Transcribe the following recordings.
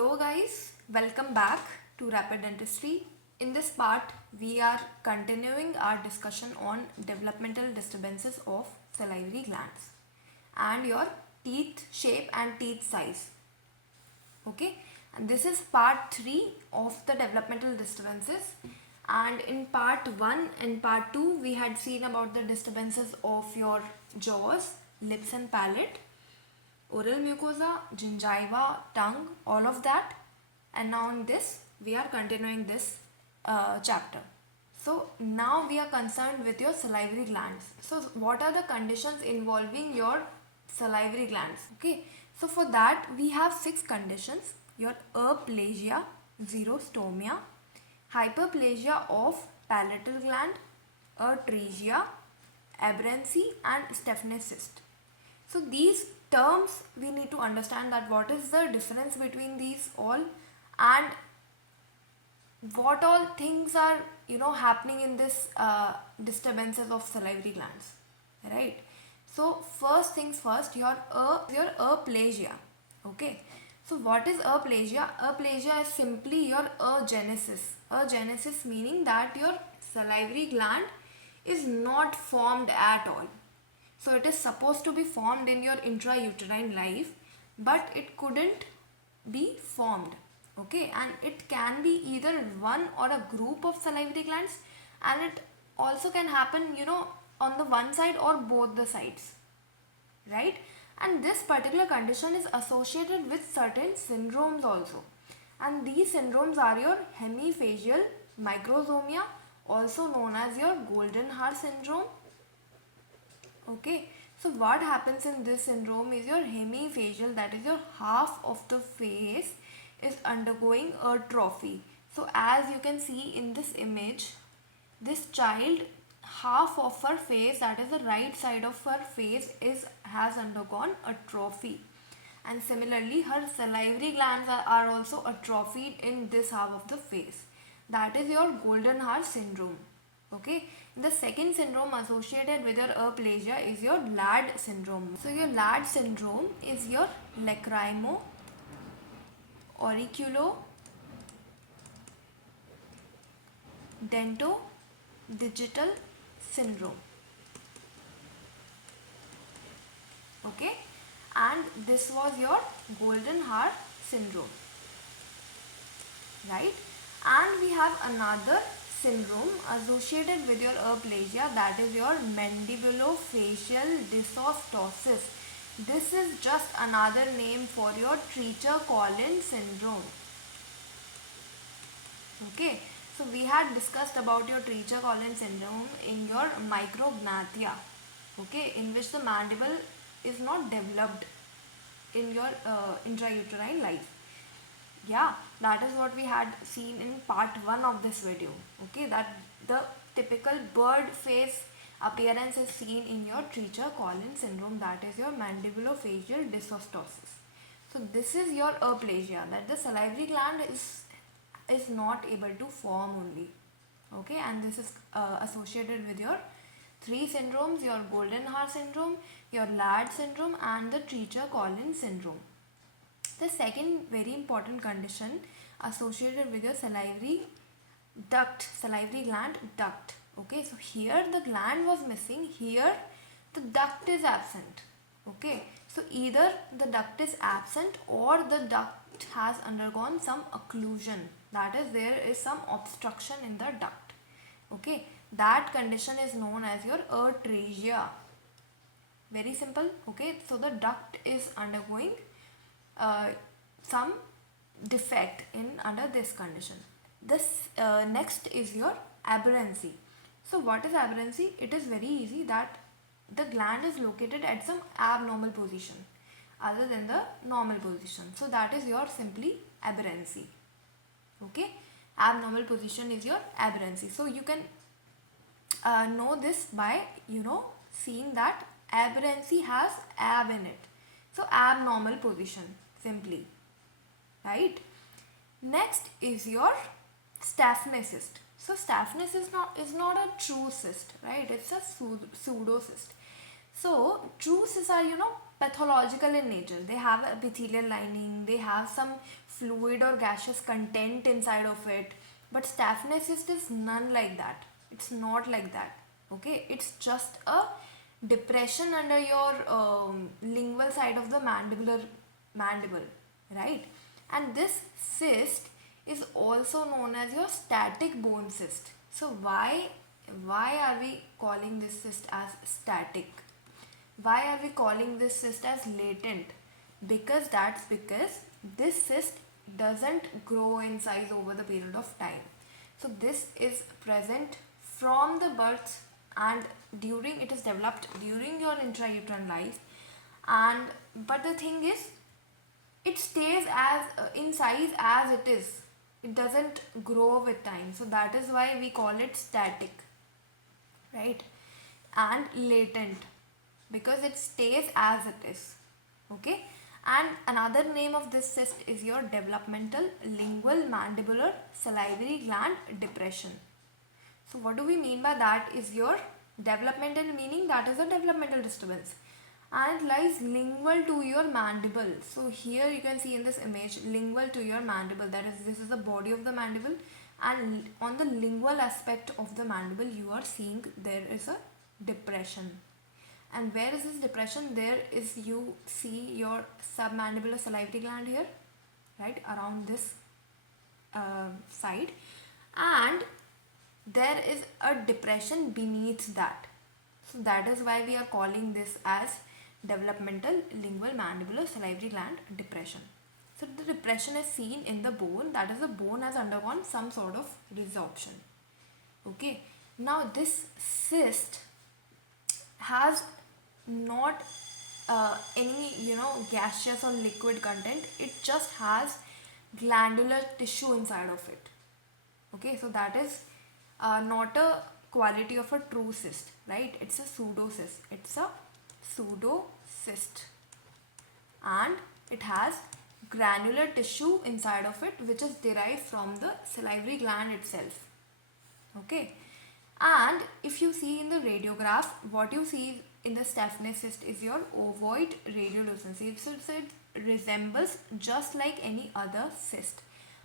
Hello guys, welcome back to Rapid Dentistry. In this part, we are continuing our discussion on developmental disturbances of salivary glands and your teeth shape and teeth size. Okay, and this is part 3 of the developmental disturbances. And in part 1 and part 2, we had seen about the disturbances of your jaws, lips and palate, oral mucosa, gingiva, tongue, all of that. And now in this, we are continuing this chapter. So now we are concerned with your salivary glands. So what are the conditions involving your salivary glands? Okay, so for that we have 6 conditions: your aplasia, xerostomia, hyperplasia of palatal gland, atresia, aberrancy and Stafne cyst. So these terms we need to understand that what is the difference between these all and what all things are happening in this disturbances of salivary glands, right? So first things first, your aplasia. Okay, so what is aplasia? Aplasia is simply your agenesis. Agenesis meaning that your salivary gland is not formed at all. So it is supposed to be formed in your intrauterine life, but it couldn't be formed. Okay, and it can be either one or a group of salivary glands, and it also can happen on the one side or both the sides, right? And this particular condition is associated with certain syndromes also, and these syndromes are your hemifacial microsomia, also known as your golden hair syndrome. Okay, so what happens in this syndrome is your hemifacial, that is your half of the face, is undergoing atrophy. So as you can see in this image, this child, half of her face, that is the right side of her face, has undergone atrophy, and similarly her salivary glands are also atrophied in this half of the face. That is your golden hair syndrome. Okay, the second syndrome associated with your aplasia is your LAD syndrome. So your LAD syndrome is your lacrimo auriculo dento digital syndrome. Okay, and this was your golden hair syndrome, right? And we have another syndrome associated with your aplasia, that is your mandibulofacial dysostosis. This is just another name for your Treacher-Collins syndrome. Okay, so we had discussed about your Treacher-Collins syndrome in your Microdontia, okay, in which the mandible is not developed in your intrauterine life. Yeah, that is what we had seen in part 1 of this video. Okay, that the typical bird face appearance is seen in your Treacher-Collins syndrome, that is your mandibulofacial dysostosis. So this is your aplasia, that the salivary gland is not able to form only. Okay, and this is associated with your 3 syndromes: your golden hair syndrome, your LAD syndrome and the Treacher-Collins syndrome. The second very important condition associated with your salivary gland duct. Okay, so here the gland was missing, here the duct is absent. Okay, so either the duct is absent or the duct has undergone some occlusion, that is, there is some obstruction in the duct. Okay, that condition is known as your atresia. Very simple. Okay, so the duct is undergoing some defect in under this condition. This next is your aberrancy. So what is aberrancy? It is very easy, that the gland is located at some abnormal position other than the normal position. So that is your simply aberrancy. Okay, abnormal position is your aberrancy. So you can know this by seeing that aberrancy has ab in it. So abnormal position simply, right? Next is your Stafne cyst. So Stafne cyst is not a true cyst, right? It's a pseudo cyst. So true cysts are pathological in nature. They have epithelial lining, they have some fluid or gaseous content inside of it. But Stafne cyst is none like that. It's not like that. Okay, it's just a depression under your lingual side of the mandible, right? And this cyst is also known as your static bone cyst. So why are we calling this cyst as static? Why are we calling this cyst as latent? Because this cyst doesn't grow in size over the period of time. So this is present from the birth, and it is developed during your intrauterine life. And but the thing is, it stays as in size as it is. It doesn't grow with time. So that is why we call it static, right? And latent, because it stays as it is. Okay. And another name of this cyst is your developmental lingual mandibular salivary gland depression. So what do we mean by that? Is your developmental, meaning that is a developmental disturbance, and it lies lingual to your mandible. So here you can see in this image, lingual to your mandible, that is, this is the body of the mandible, and on the lingual aspect of the mandible you are seeing there is a depression. And where is this depression? There is, you see your submandibular salivary gland here, right, around this side, and there is a depression beneath that. So that is why we are calling this as developmental lingual mandibular salivary gland depression. So the depression is seen in the bone, that is, the bone has undergone some sort of resorption. Okay, now this cyst has not any gaseous or liquid content. It just has glandular tissue inside of it. Okay, so that is not a quality of a true cyst, right? It's a pseudocyst. It's a pseudocyst, and it has granular tissue inside of it, which is derived from the salivary gland itself. Okay, and if you see in the radiograph, what you see in the Stafne cyst is your ovoid radiolucency. So it resembles just like any other cyst.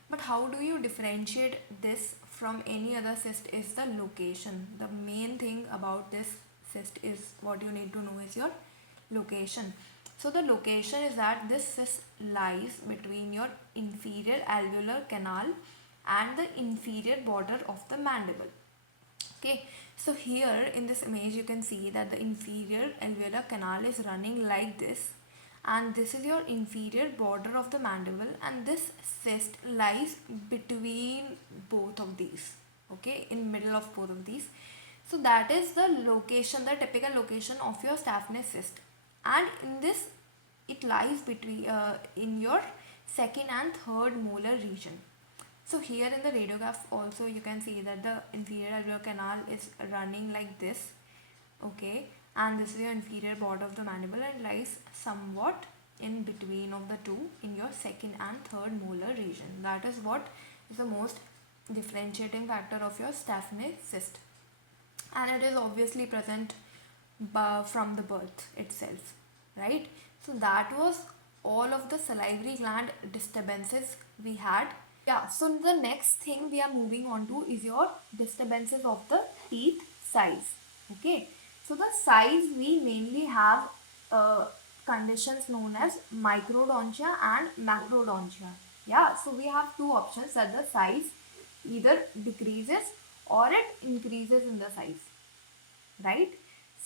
But how do you differentiate this from any other cyst is the location. The main thing about this cyst is, what you need to know is your location. So the location is that this cyst lies between your inferior alveolar canal and the inferior border of the mandible. Okay, so here in this image you can see that the inferior alveolar canal is running like this, and this is your inferior border of the mandible, and this cyst lies between both of these. Okay, in middle of both of these. So that is the location, the typical location of your Stafne cyst, and in this it lies between in your second and third molar region. So here in the radiograph also you can see that the inferior alveolar canal is running like this. Okay, and this is your inferior border of the mandible, and lies somewhat in between of the two in your second and third molar region. That is what is the most differentiating factor of your Stafne cyst, and it is obviously present from the birth itself, right? So that was all of the salivary gland disturbances we had. Yeah, so the next thing we are moving on to is your disturbances of the teeth size. Okay, so the size, we mainly have conditions known as Microdontia and Macrodontia. Yeah, so we have two options, that the size either decreases or it increases in the size, right?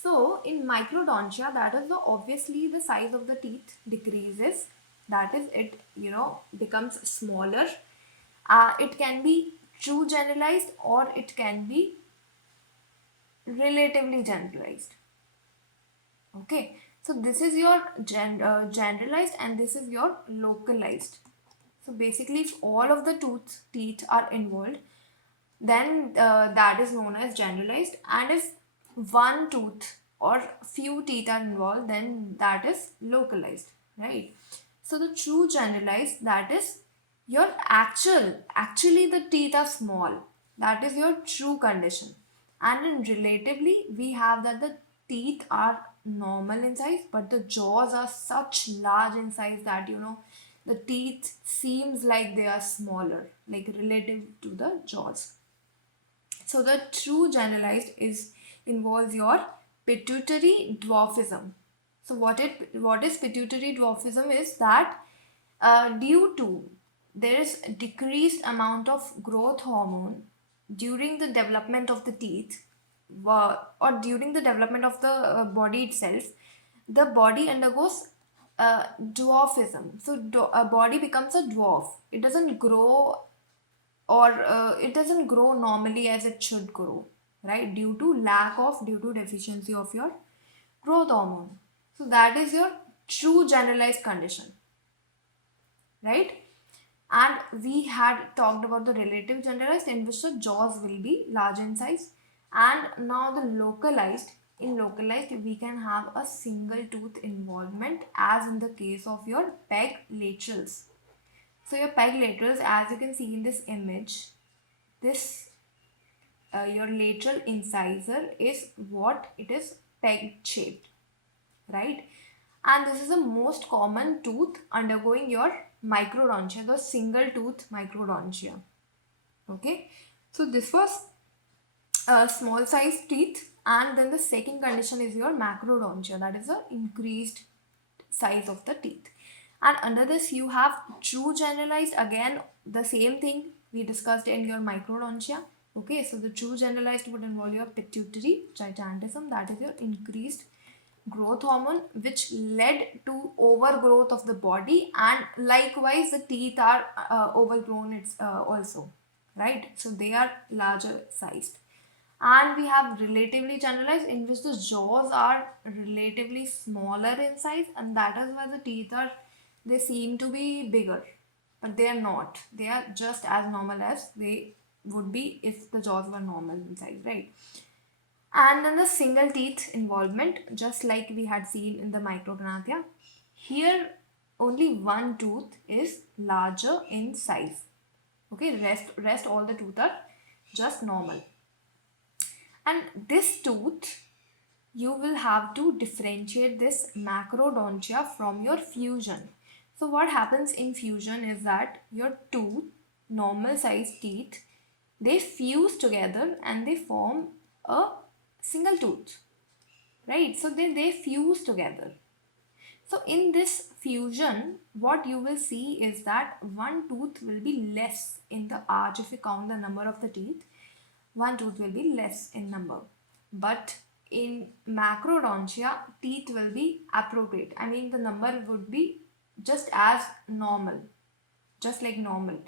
So in Microdontia, that is obviously the size of the teeth decreases, that is, it becomes smaller. It can be true generalized or it can be relatively generalized. Okay, so this is your generalized and this is your localized. So basically, if all of the teeth are involved, then that is known as generalized, and if one tooth or few teeth are involved, then that is localized, right? So the true generalized, that is your actually the teeth are small, that is your true condition. And in relatively, we have that the teeth are normal in size, but the jaws are such large in size that the teeth seems like they are smaller, like relative to the jaws. So the true generalized involves your pituitary dwarfism. So what is pituitary dwarfism is that due to there is decreased amount of growth hormone during the development of the teeth, or during the development of the body itself, the body undergoes dwarfism. So a body becomes a dwarf. It doesn't grow, or it doesn't grow normally as it should grow, right? Due to deficiency of your growth hormone. So that is your true generalized condition, right? And we had talked about the relative generalized, in which the jaws will be large in size. And now the localized, in localized we can have a single tooth involvement, as in the case of your peg laterals. So your peg laterals, as you can see in this image, this your lateral incisor is what it is, peg shaped, right? And this is the most common tooth undergoing your microdontia, the single tooth microdontia. Okay, so this was small size teeth, and then the second condition is your macrodontia, that is the increased size of the teeth. And under this you have true generalized, again the same thing we discussed in your microdontia. Okay, so the true generalized would involve your pituitary gigantism, that is your increased growth hormone, which led to overgrowth of the body, and likewise the teeth are overgrown, it's also, right? So they are larger sized. And we have relatively generalized, in which the jaws are relatively smaller in size, and that is why the teeth are, they seem to be bigger, but they are not. They are just as normal as they would be if the jaws were normal in size, right? And then the single teeth involvement, just like we had seen in the microdontia, here only one tooth is larger in size. Okay, rest all the teeth are just normal. And this tooth, you will have to differentiate this macrodontia from your fusion. So what happens in fusion is that your two normal sized teeth, they fuse together and they form a single tooth, right? So they fuse together. So in this fusion, what you will see is that one tooth will be less in the arch. If you count the number of the teeth, one tooth will be less in number. But in macrodontia, teeth will be appropriate. I mean, the number would be just as normal, just like normal,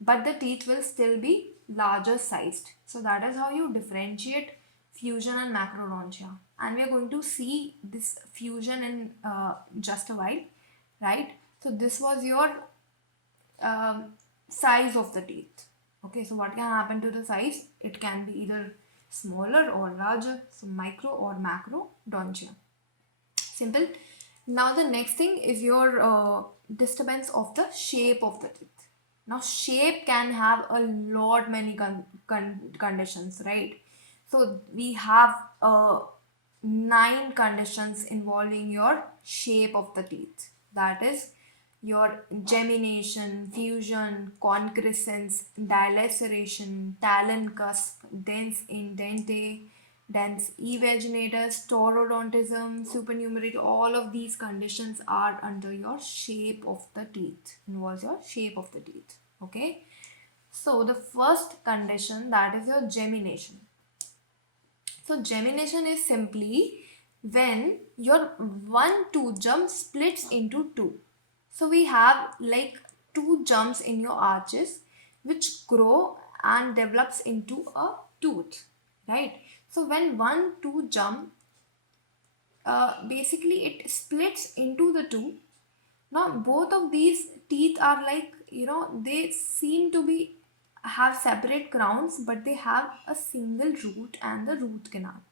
but the teeth will still be larger sized. So that is how you differentiate fusion and macrodontia, and we are going to see this fusion in just a while, right? So this was your size of the teeth. Okay, so what can happen to the size? It can be either smaller or larger, so micro or macrodontia. Simple. Now the next thing is your disturbance of the shape of the teeth. Now shape can have a lot many conditions, right? So we have 9 conditions involving your shape of the teeth. That is your gemination, fusion, concrescence, dilaceration, Talon cusp, dense in Dente, dense Evaginatus, Taurodontism, supernumerary. All of these conditions are under your shape of the teeth, involves your shape of the teeth. Okay. So the first condition, that is your gemination. So gemination is simply when your one tooth jump splits into two. So we have like two jumps in your arches which grow and develops into a tooth, right? So when one tooth jump, basically it splits into the two. Now both of these teeth are like, they seem to be have separate crowns, but they have a single root and the root canal,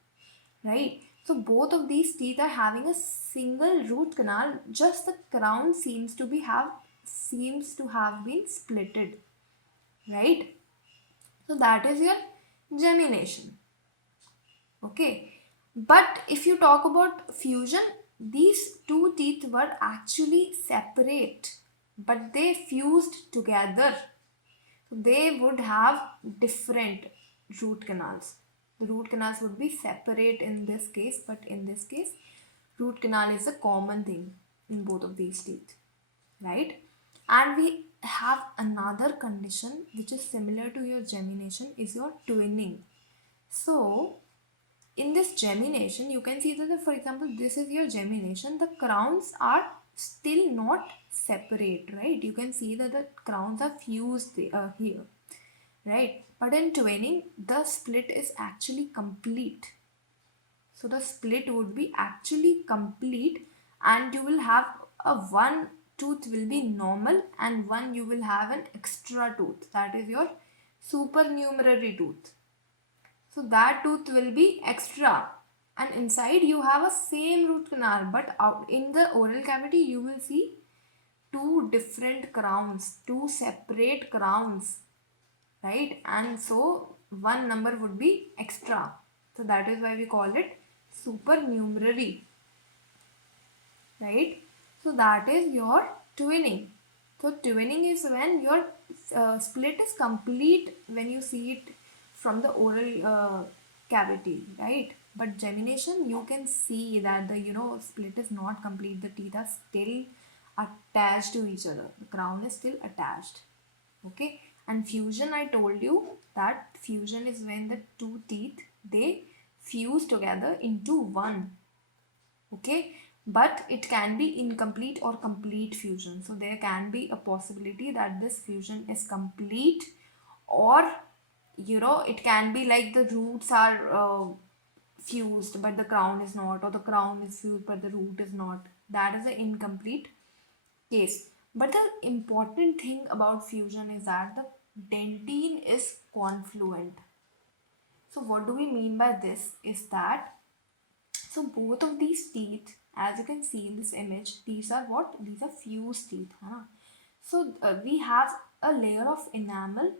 right? So both of these teeth are having a single root canal, just the crown seems to have been splitted, right? So that is your gemination. Okay. But if you talk about fusion, these two teeth were actually separate, but they fused together. They would have different root canals. The root canals would be separate in this case, but in this case, root canal is a common thing in both of these teeth, right? And we have another condition which is similar to your gemination is your twinning. So in this gemination, you can see that for example, this is your gemination. The crowns are still not separate, right? You can see that the crowns are fused here, right? But in twinning, the split is actually complete. So the split would be actually complete, and you will have a one tooth will be normal and one you will have an extra tooth, that is your supernumerary tooth. So that tooth will be extra, and inside you have a same root canal, but out in the oral cavity you will see two different crowns, two separate crowns, right? And so one number would be extra. So that is why we call it supernumerary, right? So that is your twinning. So twinning is when your split is complete when you see it from the oral cavity, right? But gemination, you can see that the split is not complete. The teeth are still attached to each other. The crown is still attached. Okay. And fusion, I told you that fusion is when the two teeth they fuse together into one. Okay, but it can be incomplete or complete fusion. So there can be a possibility that this fusion is complete, or it can be like the roots are fused but the crown is not, or the crown is fused but the root is not. That is an incomplete case. But the important thing about fusion is that the dentine is confluent. So what do we mean by this is that, so both of these teeth, as you can see in this image, these are what? These are fused teeth. Huh? So we have a layer of enamel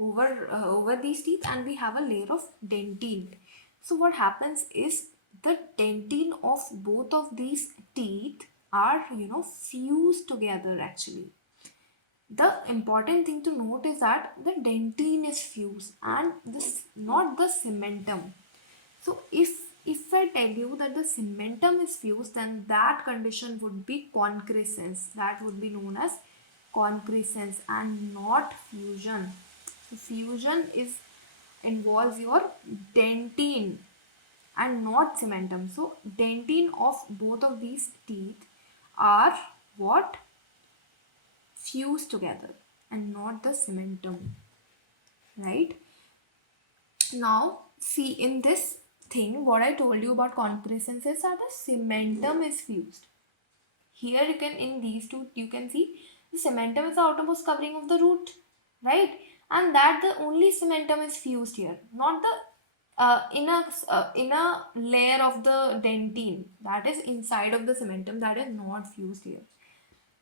over these teeth, and we have a layer of dentine. So what happens is the dentine of both of these teeth are fused together actually. The important thing to note is that the dentine is fused and this not the cementum. So if I tell you that the cementum is fused, then that condition would be concrescence. That would be known as concrescence and not fusion. So fusion involves your dentine and not cementum. So dentine of both of these teeth are what? Fused together and not the cementum, right? Now see in this thing, what I told you about concrescence is that the cementum is fused. Here you can, in these two, you can see the cementum is the outermost covering of the root, right? And that the only cementum is fused here, not the inner layer of the dentine that is inside of the cementum, that is not fused here.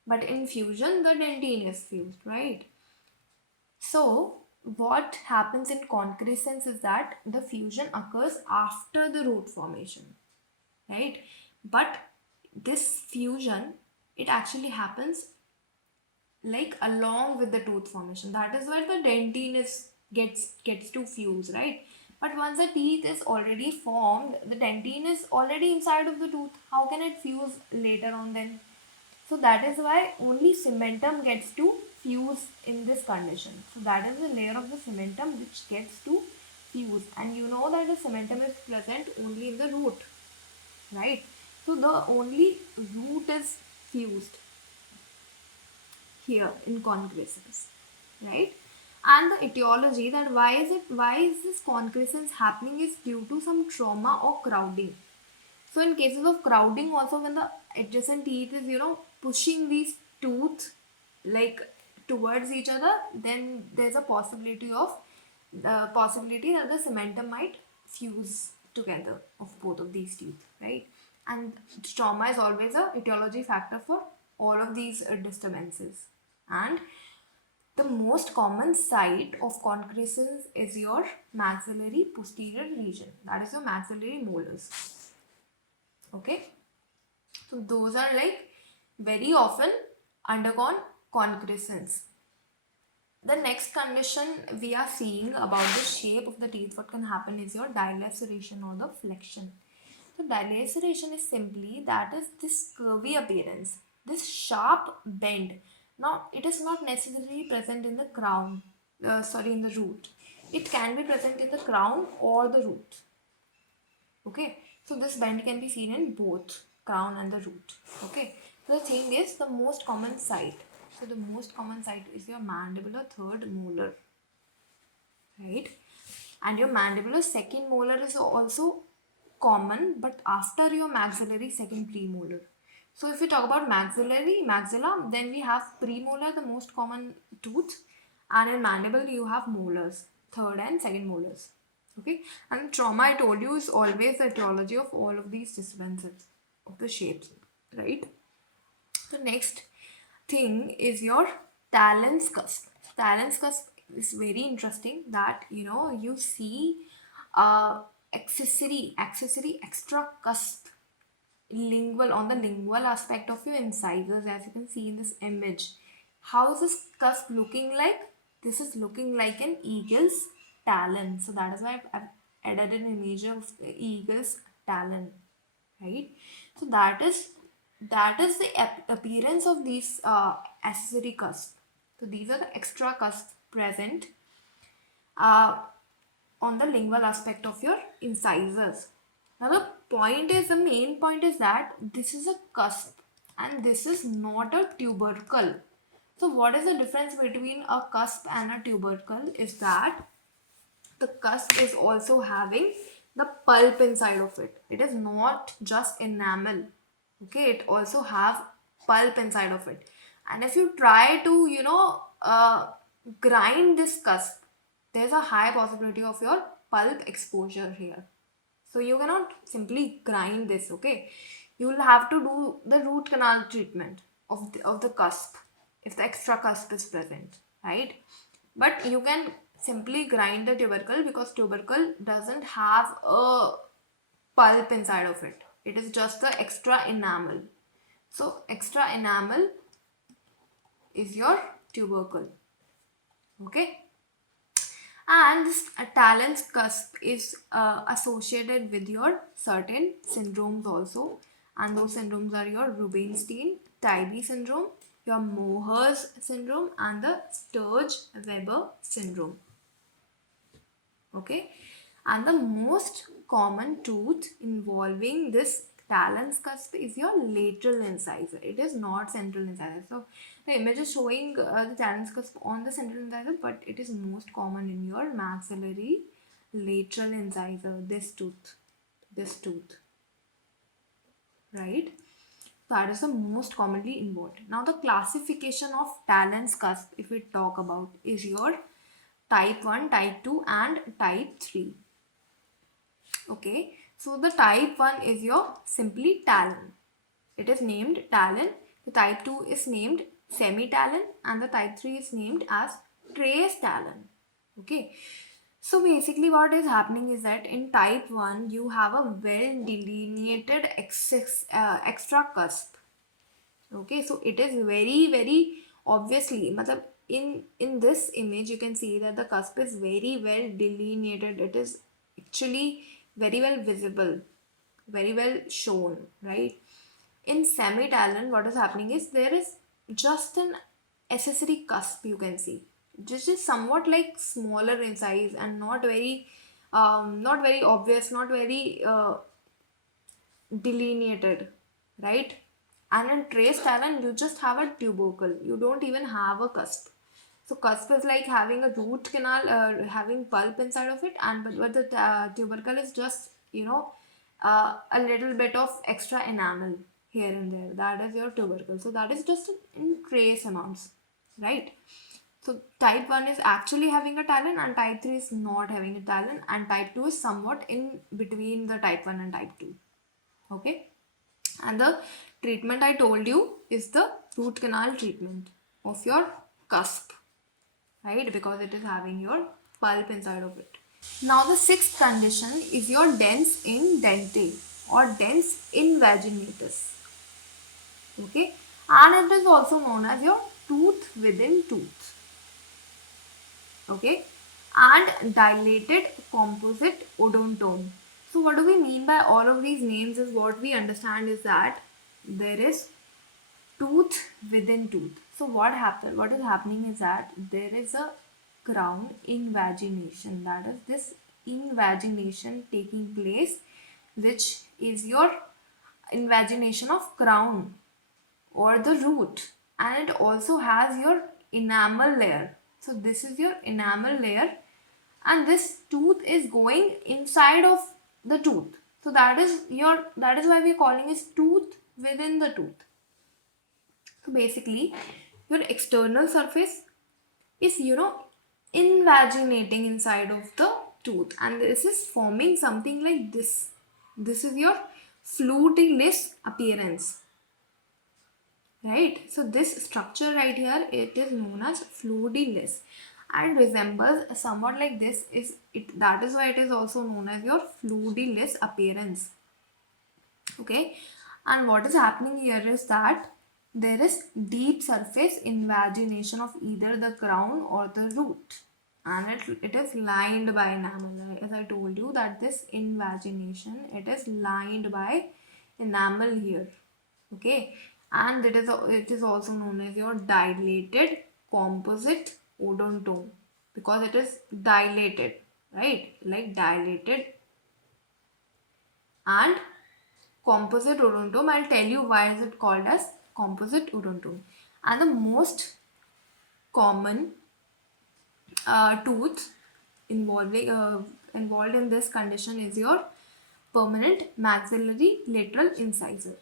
But in fusion, the dentine is fused, right? So what happens in concrescence is that the fusion occurs after the root formation, right? But this fusion, it actually happens like along with the tooth formation. That is where the dentine gets to fuse, right? But once the teeth is already formed, the dentine is already inside of the tooth. How can it fuse later on then? So that is why only cementum gets to fuse in this condition. So that is the layer of the cementum which gets to fuse. And you know that the cementum is present only in the root, right? So the only root is fused here in concrescence, right? And the etiology, that why is this concrescence happening, is due to some trauma or crowding. So in cases of crowding also, when the adjacent teeth is pushing these tooth like towards each other, then there's a possibility that the cementum might fuse together of both of these teeth, right? And trauma is always a etiology factor for all of these disturbances. And the most common site of concrescence is your maxillary posterior region. That is your maxillary molars. Okay. So those are like very often undergone concrescence. The next condition we are seeing about the shape of the teeth, what can happen is your dilaceration or the flexion. So dilaceration is simply that is this curvy appearance, this sharp bend. Now it is not necessarily present in the crown, in the root. It can be present in the crown or the root. Okay, so this bend can be seen in both crown and the root. Okay, so the thing is the most common site. So the most common site is your mandibular third molar, right? And your mandibular second molar is also common, but after your maxillary second premolar. So if we talk about maxilla, then we have premolar, the most common tooth, and in mandible you have molars, third and second molars. Okay, and trauma I told you is always the etiology of all of these disturbances of the shapes, right? The next thing is your Talon's cusp. Talon's cusp is very interesting that you see accessory extra cusp lingual on the lingual aspect of your incisors, as you can see in this image. How is this cusp looking like? This is looking like an eagle's talon. So that is why I've added an image of the eagle's talon, right? So that is the appearance of these accessory cusps. So these are the extra cusps present on the lingual aspect of your incisors. Now the main point is that this is a cusp and this is not a tubercle. So what is the difference between a cusp and a tubercle is that the cusp is also having the pulp inside of it. It is not just enamel. Okay, it also have pulp inside of it. And if you try to grind this cusp, there's a high possibility of your pulp exposure here. So you cannot simply grind this. Okay, you will have to do the root canal treatment of the cusp if the extra cusp is present, right? But you can simply grind the tubercle because tubercle doesn't have a pulp inside of it. It is just the extra enamel. So extra enamel is your tubercle. Okay. And this Talon's cusp is associated with your certain syndromes also. And those syndromes are your Rubinstein-Tybee syndrome, your Mohr's syndrome, and the Sturge-Weber syndrome. Okay. And the most common tooth involving this Talon's cusp is your lateral incisor. It is not central incisor. So the image is showing the Talon's cusp on the central incisor, but it is most common in your maxillary lateral incisor. This tooth, right? That is the most commonly involved. Now the classification of Talon's cusp, if we talk about, is your type 1, type 2 and type 3. Okay, so the type 1 is your simply Talon. It is named Talon. The type 2 is named semi-Talon and the type 3 is named as trace Talon. Okay, so basically what is happening is that in type 1 you have a well delineated extra cusp. Okay, so it is very obviously, in this image you can see that the cusp is very well delineated. It is actually very well visible, very well shown, right? In semi-Talon, what is happening is there is just an accessory cusp, you can see. This is somewhat like smaller in size and not very obvious, not very delineated, right? And in trace Talon, you just have a tubercle. You don't even have a cusp. So cusp is like having a root canal, having pulp inside of it, and but the tubercle is just a little bit of extra enamel here and there. That is your tubercle. So that is just in trace amounts, right? So type 1 is actually having a talon and type 3 is not having a talon, and type 2 is somewhat in between the type 1 and type 2. Okay, and the treatment I told you is the root canal treatment of your cusp. right? Because it is having your pulp inside of it. Now the sixth condition is your dens in dente or dens invaginatus. Okay, and it is also known as your tooth within tooth. Okay, and dilated composite odontome. So what do we mean by all of these names is what we understand is that there is tooth within tooth. So what is happening is that there is a crown invagination, that is this invagination taking place, which is your invagination of crown or the root, and it also has your enamel layer. So this is your enamel layer, and this tooth is going inside of the tooth. So that is why we are calling it tooth within the tooth. So basically your external surface is invaginating inside of the tooth, and this is forming something like this. This is your fluidless appearance, right? So this structure right here, it is known as fluidless and resembles somewhat like this. That is why it is also known as your fluidless appearance. Okay, and what is happening here is that there is deep surface invagination of either the crown or the root, and it is lined by enamel. As I told you that this invagination, it is lined by enamel here. Okay, and it is also known as your dilated composite odontome because it is dilated, right? Like dilated and composite odontome. I'll tell you why is it called as composite odontome. And the most common tooth involved in this condition is your permanent maxillary lateral incisor.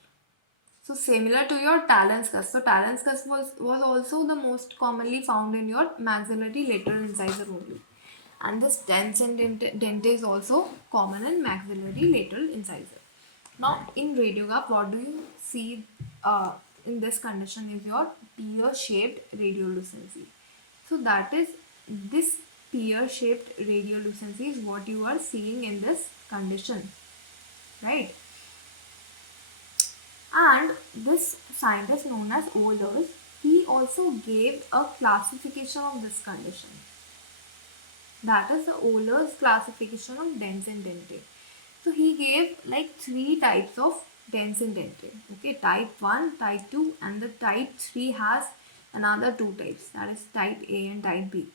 So similar to your Talon's cusp. So Talon's cusp was also the most commonly found in your maxillary lateral incisor only. And this dens and dente is also common in maxillary lateral incisor. Now in radiograph, what do you see in this condition is your pear-shaped radiolucency. So that is this pear-shaped radiolucency is what you are seeing in this condition, right? And this scientist known as Ehlers, he also gave a classification of this condition. That is the Ehlers classification of dens and dente. So he gave like 3 types of dens and dente. Okay, type 1, type 2, and the type 3 has another 2 types. That is type A and type B.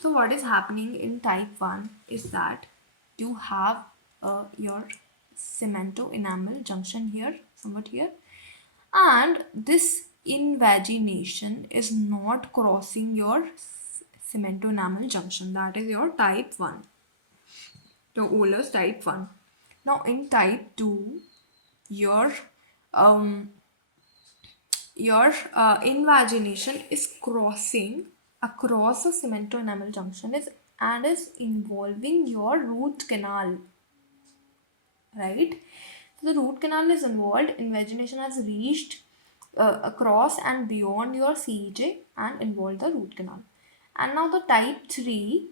So what is happening in type 1 is that you have your cemento enamel junction here, somewhat here, and this invagination is not crossing your cemento enamel junction. That is your type 1, the Ehlers type 1. Now in type 2, your invagination is crossing across the cemento enamel junction and is involving your root canal, right? So the root canal is involved. Invagination has reached across and beyond your CEJ and involved the root canal. And now the type 3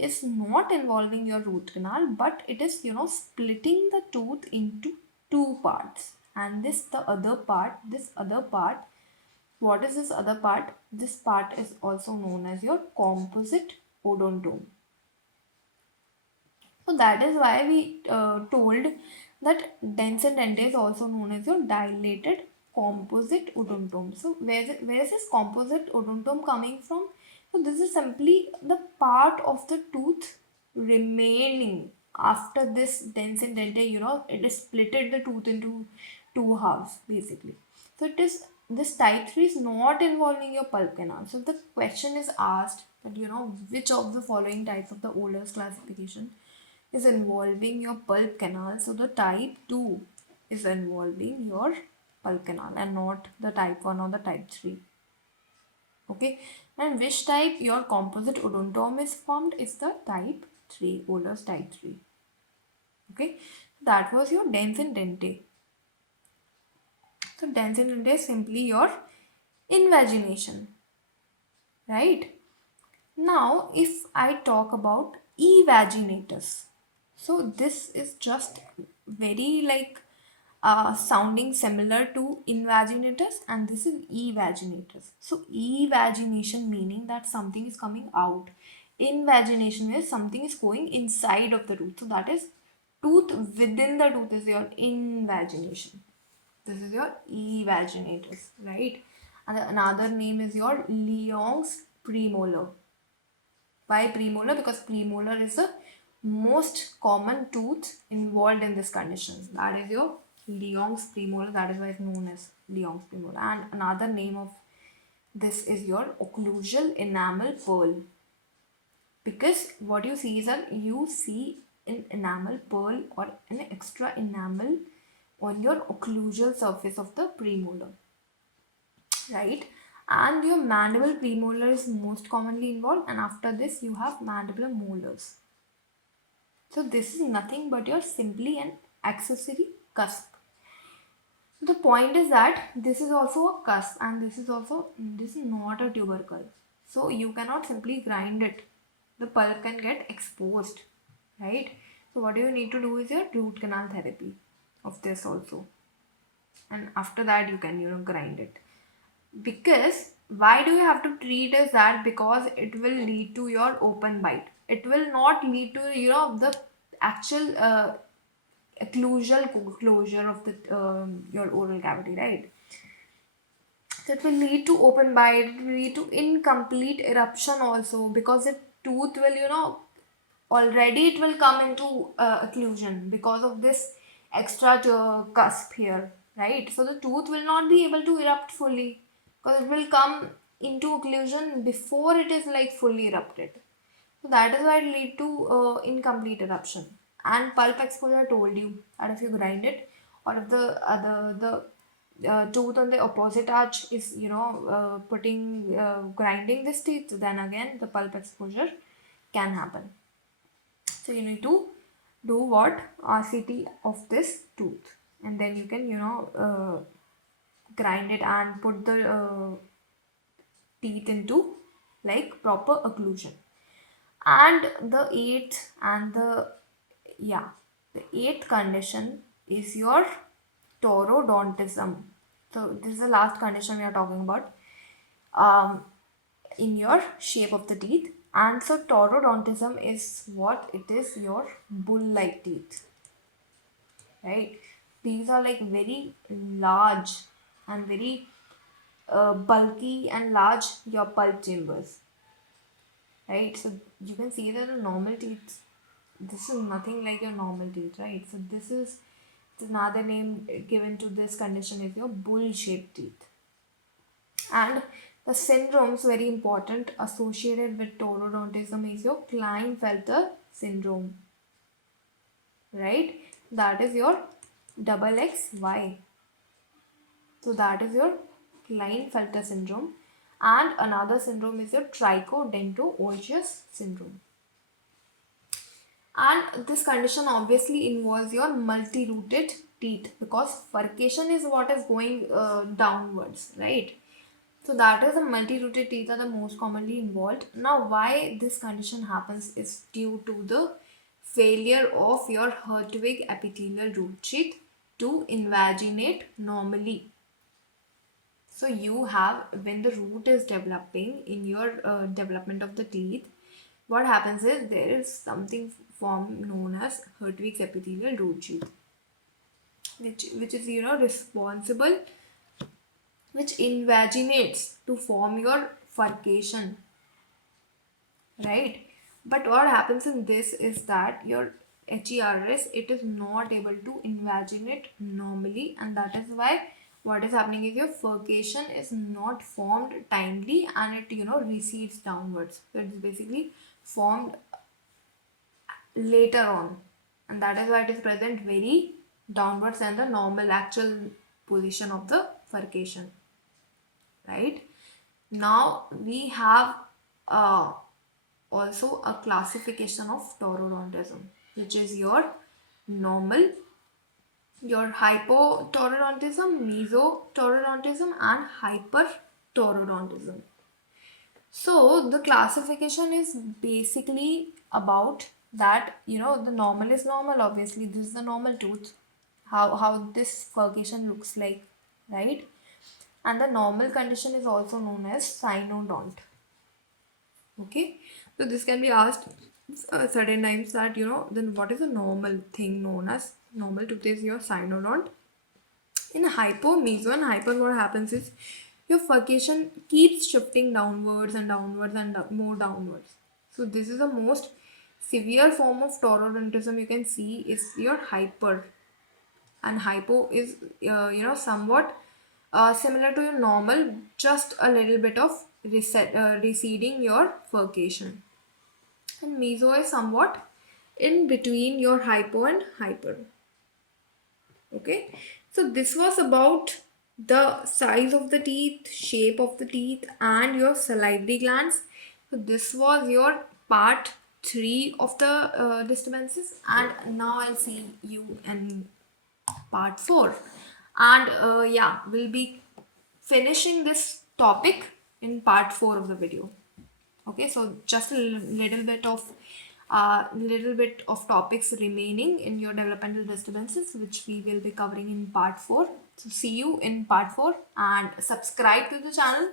is not involving your root canal, but it is splitting the tooth into 2 parts. And this other part, what is this other part? This part is also known as your composite odontome. So that is why we told that dens and dente is also known as your dilated composite odontome. So where is this composite odontome coming from? So this is simply the part of the tooth remaining after this dens and dente, it is splitted the tooth into 2 halves basically. So it is this type 3 is not involving your pulp canal. So the question is asked that which of the following types of the Ehlers classification is involving your pulp canal. So the type 2 is involving your pulp canal and not the type 1 or the type 3. Okay, and which type your composite odontome is formed is the type 3, Ehlers type 3. Okay, that was your dens and dente. So dens and dente is simply your invagination, right? Now, if I talk about Evaginatus, so this is just very like sounding similar to Invaginatus, and this is Evaginatus. So, evagination meaning that something is coming out. Invagination is something is going inside of the tooth. So, that is tooth within the tooth is your invagination. This is your Evaginatus, right? And another name is your Leong's premolar. Why premolar? Because premolar is the most common tooth involved in this condition. That is your Leong's premolar. That is why it's known as Leong's premolar. And another name of this is your occlusal enamel pearl. Because what you see is that you see an enamel pearl or an extra enamel on your occlusal surface of the premolar, right? And your mandible premolar is most commonly involved, and after this you have mandibular molars. So this is nothing but your simply an accessory cusp. The point is that this is also a cusp, and this is not a tubercle. So you cannot simply grind it. The pulp can get exposed, right? So what you need to do is your root canal therapy of this also, and after that you can grind it. Because why do you have to treat as that? Because it will lead to your open bite. It will not lead to the actual occlusal closure of the your oral cavity, right? So it will lead to open bite. It will lead to incomplete eruption also, because the tooth will already it will come into occlusion because of this extra cusp here, right? So the tooth will not be able to erupt fully, because it will come into occlusion before it is like fully erupted. So that is why it lead to incomplete eruption. And pulp exposure, I told you that if you grind it, or if the tooth on the opposite arch is putting grinding this teeth, then again the pulp exposure can happen. So you need to do what? RCT of this tooth, and then you can grind it and put the teeth into like proper occlusion. And the eighth condition is your taurodontism. So this is the last condition we are talking about in your shape of the teeth. And so taurodontism is what? It is your bull-like teeth, right? These are like very large and very bulky and large your pulp chambers, right? So you can see that the normal teeth, this is nothing like your normal teeth, right? So this is another name given to this condition is your bull-shaped teeth. And the syndromes very important associated with taurodontism is your Klinefelter syndrome, right? That is your XXY. So that is your Klinefelter syndrome. And another syndrome is your trichodento-osseous syndrome. And this condition obviously involves your multi-rooted teeth, because furcation is what is going downwards, right? So that is the multi-rooted teeth are the most commonly involved. Now why this condition happens is due to the failure of your Hertwig epithelial root sheath to invaginate normally. So you have, when the root is developing in your development of the teeth, what happens is there is something form known as Hertwig's epithelial root sheath, which is responsible, which invaginates to form your furcation, right? But what happens in this is that your HERS, it is not able to invaginate normally, and that is why what is happening is your furcation is not formed timely, and it recedes downwards. So it is basically formed later on, and that is why it is present very downwards than the normal actual position of the furcation, right? Now we have also a classification of taurodontism, which is your normal, your hypotaurodontism, mesotaurodontism, and hypertaurodontism. So the classification is basically about that, the normal is normal. Obviously, this is the normal tooth. How this furcation looks like, right? And the normal condition is also known as cynodont. Okay, so this can be asked certain times that, then what is a normal thing known as normal tooth is your cynodont. In hypo, meso and hyper, what happens is your furcation keeps shifting downwards and downwards and more downwards. So this is the most severe form of taurodontism you can see is your hyper, and hypo is somewhat similar to your normal, just a little bit of receding your furcation. And meso is somewhat in between your hypo and hyper. Okay, so this was about the size of the teeth, shape of the teeth, and your salivary glands. So this was your part 3 of the disturbances, and now I'll see you in part 4. And yeah, we'll be finishing this topic in part 4 of the video. Okay, so just a little bit of topics remaining in your developmental disturbances, which we will be covering in part 4. So see you in part 4, and subscribe to the channel